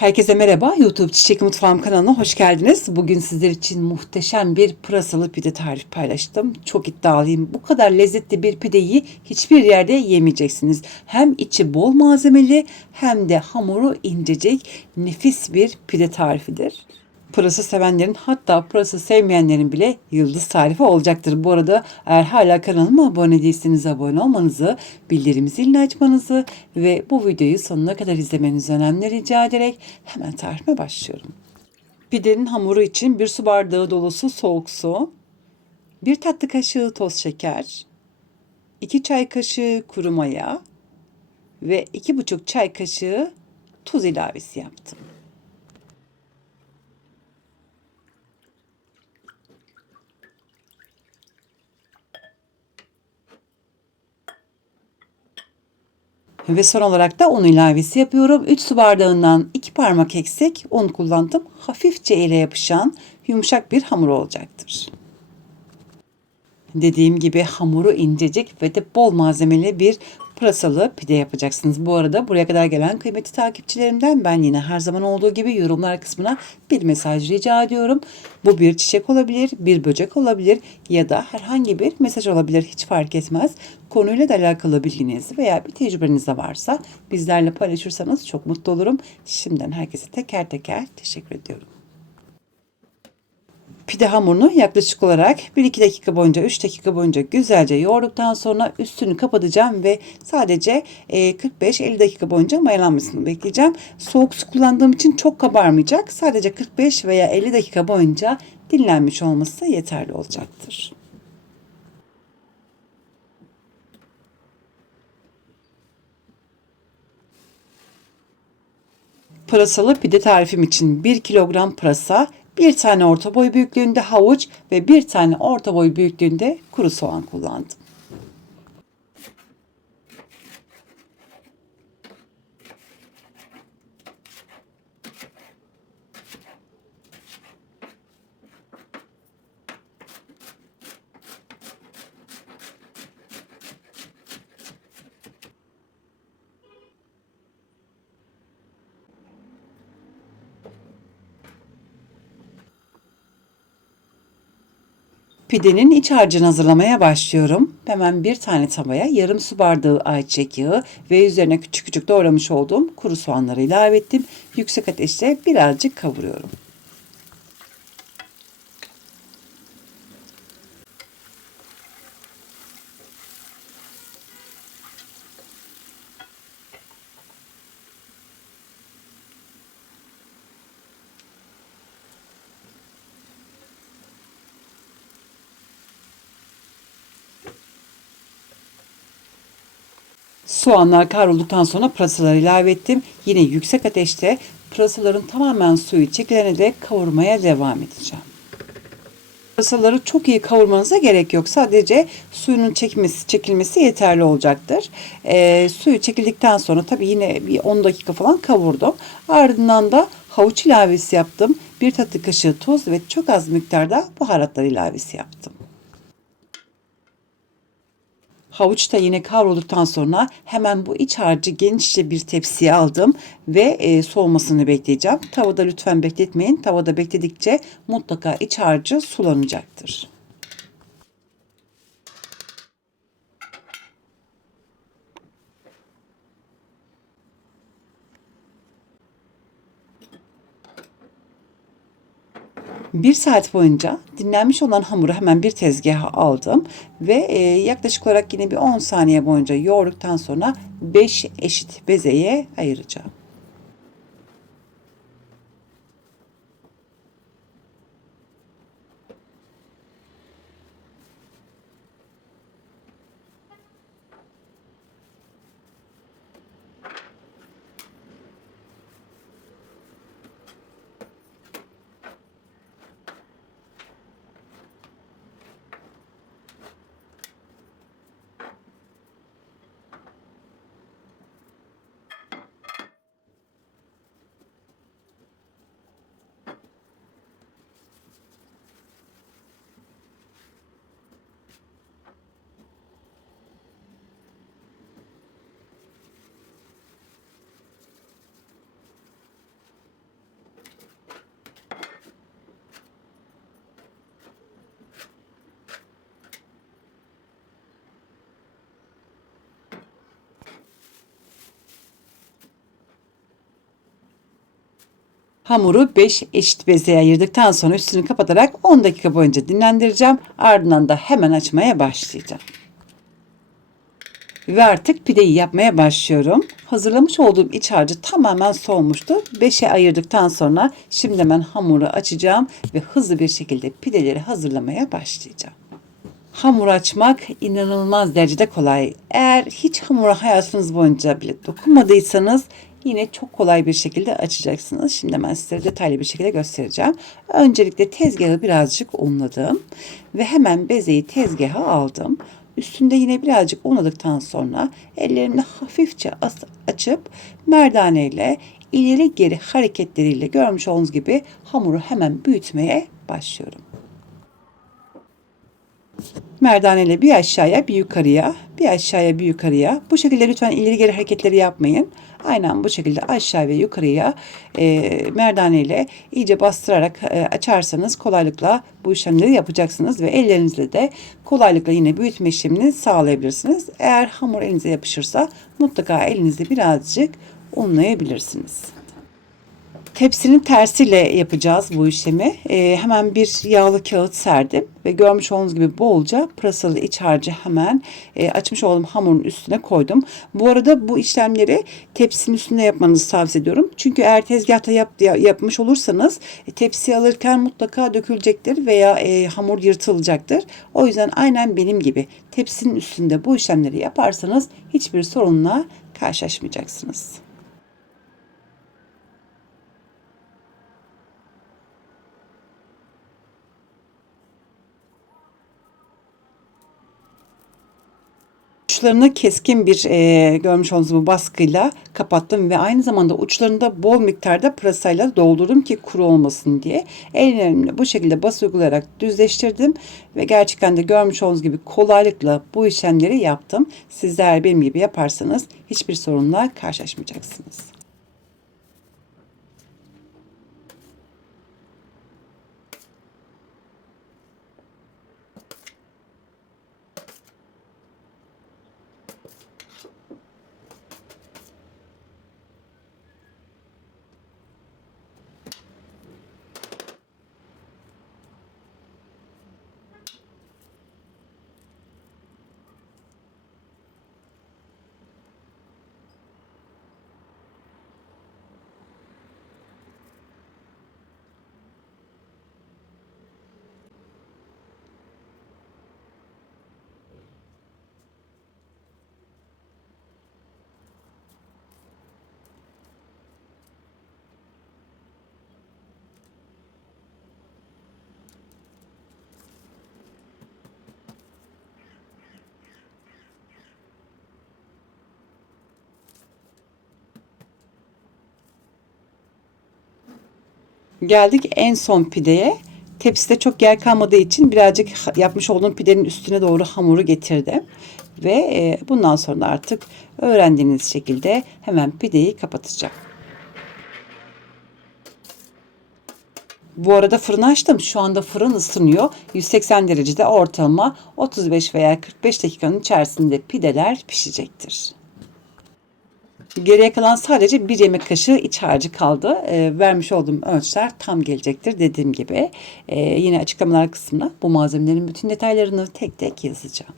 Herkese merhaba. YouTube Çiçek Mutfağım kanalına hoş geldiniz. Bugün sizler için muhteşem bir pırasalı pide tarifi paylaştım. Çok iddialıyım. Bu kadar lezzetli bir pideyi hiçbir yerde yemeyeceksiniz. Hem içi bol malzemeli hem de hamuru incecik nefis bir pide tarifidir. Pırasa sevenlerin hatta pırasa sevmeyenlerin bile yıldız tarifi olacaktır. Bu arada eğer hala kanalıma abone değilseniz abone olmanızı, bildirim zilini açmanızı ve bu videoyu sonuna kadar izlemenizi önemli rica ederek hemen tarifime başlıyorum. Pidenin hamuru için bir su bardağı dolusu soğuk su, bir tatlı kaşığı toz şeker, 2 çay kaşığı kuru maya ve 2,5 çay kaşığı tuz ilavesi yaptım. Ve son olarak da un ilavesi yapıyorum. 3 su bardağından 2 parmak eksik un kullandım. Hafifçe ele yapışan yumuşak bir hamur olacaktır. Dediğim gibi hamuru incecik ve de bol malzemeli bir pırasalı pide yapacaksınız. Bu arada buraya kadar gelen kıymetli takipçilerimden ben yine her zaman olduğu gibi yorumlar kısmına bir mesaj rica ediyorum. Bu bir çiçek olabilir, bir böcek olabilir ya da herhangi bir mesaj olabilir hiç fark etmez. Konuyla da alakalı bilginiz veya bir tecrübeniz de varsa bizlerle paylaşırsanız çok mutlu olurum. Şimdiden herkese teker teker teşekkür ediyorum. Pide hamurunu yaklaşık olarak 1-2 dakika boyunca 3 dakika boyunca güzelce yoğurduktan sonra üstünü kapatacağım ve sadece 45-50 dakika boyunca mayalanmasını bekleyeceğim. Soğuk su kullandığım için çok kabarmayacak. Sadece 45 veya 50 dakika boyunca dinlenmiş olması yeterli olacaktır. Pırasalı pide tarifim için 1 kilogram pırasa, bir tane orta boy büyüklüğünde havuç ve bir tane orta boy büyüklüğünde kuru soğan kullandım. Pidenin iç harcını hazırlamaya başlıyorum. Hemen bir tane tavaya yarım su bardağı ayçiçek yağı ve üzerine küçük küçük doğramış olduğum kuru soğanları ilave ettim. Yüksek ateşte birazcık kavuruyorum. Soğanlar kavrulduktan sonra pırasaları ilave ettim. Yine yüksek ateşte pırasaların tamamen suyu çekilene dek kavurmaya devam edeceğim. Pırasaları çok iyi kavurmanıza gerek yok. Sadece suyunun çekmesi, çekilmesi yeterli olacaktır. E, suyu çekildikten sonra tabii yine bir 10 dakika falan kavurdum. Ardından da havuç ilavesi yaptım. Bir tatlı kaşığı tuz ve çok az miktarda baharatlar ilavesi yaptım. Havuç da yine kavrulduktan sonra hemen bu iç harcı genişçe bir tepsiye aldım ve e, soğumasını bekleyeceğim. Tavada lütfen bekletmeyin. Tavada bekledikçe mutlaka iç harcı sulanacaktır. Bir saat boyunca dinlenmiş olan hamuru hemen bir tezgaha aldım ve e, yaklaşık olarak yine bir 10 saniye boyunca yoğurduktan sonra 5 eşit bezeye ayıracağım. Hamuru 5 eşit bezeye ayırdıktan sonra üstünü kapatarak 10 dakika boyunca dinlendireceğim. Ardından da hemen açmaya başlayacağım. Ve artık pideyi yapmaya başlıyorum. Hazırlamış olduğum iç harcı tamamen soğumuştu. 5'e ayırdıktan sonra şimdi hemen hamuru açacağım ve hızlı bir şekilde pideleri hazırlamaya başlayacağım. Hamur açmak inanılmaz derecede kolay. Eğer hiç hamura hayatınız boyunca bile dokunmadıysanız yine çok kolay bir şekilde açacaksınız. Şimdi ben size detaylı bir şekilde göstereceğim. Öncelikle tezgahı birazcık unladım ve hemen bezeyi tezgaha aldım. Üstünde yine birazcık unladıktan sonra ellerimle hafifçe açıp merdane ile ileri geri hareketleriyle görmüş olduğunuz gibi hamuru hemen büyütmeye başlıyorum. Merdane ile bir aşağıya bir yukarıya, bir aşağıya bir yukarıya. Bu şekilde lütfen ileri geri hareketleri yapmayın. Aynen bu şekilde aşağı ve yukarıya e, merdane ile iyice bastırarak e, açarsanız kolaylıkla bu işlemleri yapacaksınız ve ellerinizle de kolaylıkla yine büyütme işlemini sağlayabilirsiniz. Eğer hamur elinize yapışırsa mutlaka elinizde birazcık unlayabilirsiniz. Tepsinin tersiyle yapacağız bu işlemi. Ee, hemen bir yağlı kağıt serdim ve görmüş olduğunuz gibi bolca pırasalı iç harcı hemen e, açmış olduğum hamurun üstüne koydum. Bu arada bu işlemleri tepsinin üstünde yapmanızı tavsiye ediyorum. Çünkü eğer tezgahta yap, yapmış olursanız e, tepsi alırken mutlaka dökülecektir veya e, hamur yırtılacaktır. O yüzden aynen benim gibi tepsinin üstünde bu işlemleri yaparsanız hiçbir sorunla karşılaşmayacaksınız. Uçlarını keskin bir e, görmüş olduğunuz bu baskıyla kapattım ve aynı zamanda uçlarında bol miktarda pırasayla doldurdum ki kuru olmasın diye. Ellerimle bu şekilde bas uygulayarak düzleştirdim ve gerçekten de görmüş olduğunuz gibi kolaylıkla bu işlemleri yaptım. Sizler benim gibi yaparsanız hiçbir sorunla karşılaşmayacaksınız. Geldik en son pideye. Tepside çok yer kalmadığı için birazcık yapmış olduğum pidenin üstüne doğru hamuru getirdim. Ve e, bundan sonra artık öğrendiğiniz şekilde hemen pideyi kapatacağım. Bu arada fırını açtım. Şu anda fırın ısınıyor. 180 derecede ortalama 35 veya 45 dakikanın içerisinde pideler pişecektir. Geriye kalan sadece bir yemek kaşığı iç harcı kaldı. E, vermiş olduğum ölçüler tam gelecektir dediğim gibi. E, yine açıklamalar kısmına bu malzemelerin bütün detaylarını tek tek yazacağım.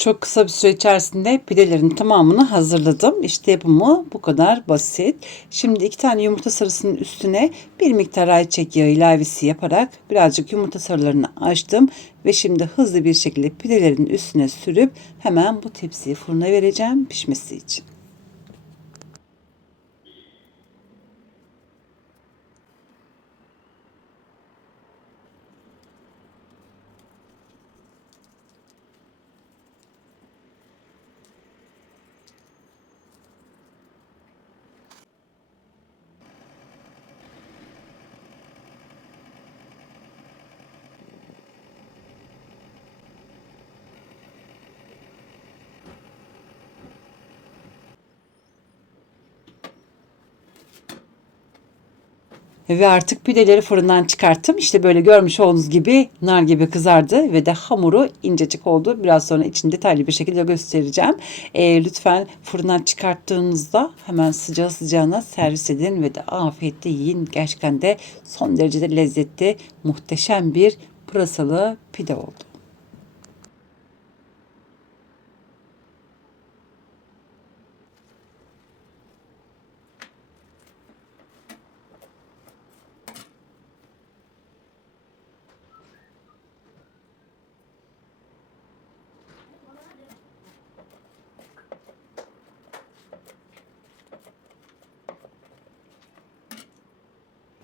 Çok kısa bir süre içerisinde pidelerin tamamını hazırladım. İşte yapımı bu kadar basit. Şimdi iki tane yumurta sarısının üstüne bir miktar ayçiçek yağı ilavesi yaparak birazcık yumurta sarılarını açtım. Ve şimdi hızlı bir şekilde pidelerin üstüne sürüp hemen bu tepsiyi fırına vereceğim pişmesi için. Ve artık pideleri fırından çıkarttım. İşte böyle görmüş olduğunuz gibi nar gibi kızardı ve de hamuru incecik oldu. Biraz sonra için detaylı bir şekilde göstereceğim. Ee, lütfen fırından çıkarttığınızda hemen sıcağı sıcağına servis edin ve de afiyetle yiyin. Gerçekten de son derecede lezzetli, muhteşem bir pırasalı pide oldu.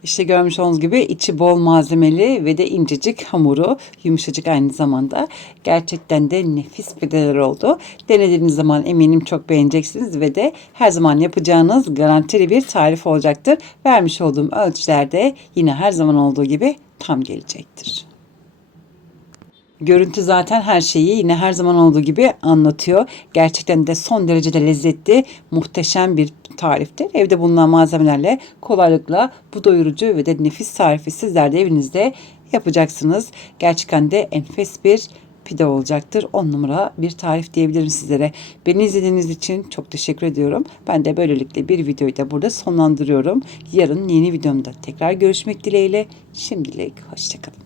İşte görmüş olduğunuz gibi içi bol malzemeli ve de incecik hamuru yumuşacık aynı zamanda. Gerçekten de nefis pideler oldu. Denediğiniz zaman eminim çok beğeneceksiniz ve de her zaman yapacağınız garantili bir tarif olacaktır. Vermiş olduğum ölçülerde yine her zaman olduğu gibi tam gelecektir. Görüntü zaten her şeyi yine her zaman olduğu gibi anlatıyor. Gerçekten de son derecede lezzetli, muhteşem bir tariftir. Evde bulunan malzemelerle kolaylıkla bu doyurucu ve de nefis tarifi sizler de evinizde yapacaksınız. Gerçekten de enfes bir pide olacaktır. 10 numara bir tarif diyebilirim sizlere. Beni izlediğiniz için çok teşekkür ediyorum. Ben de böylelikle bir videoyu da burada sonlandırıyorum. Yarın yeni videomda tekrar görüşmek dileğiyle. Şimdilik hoşçakalın.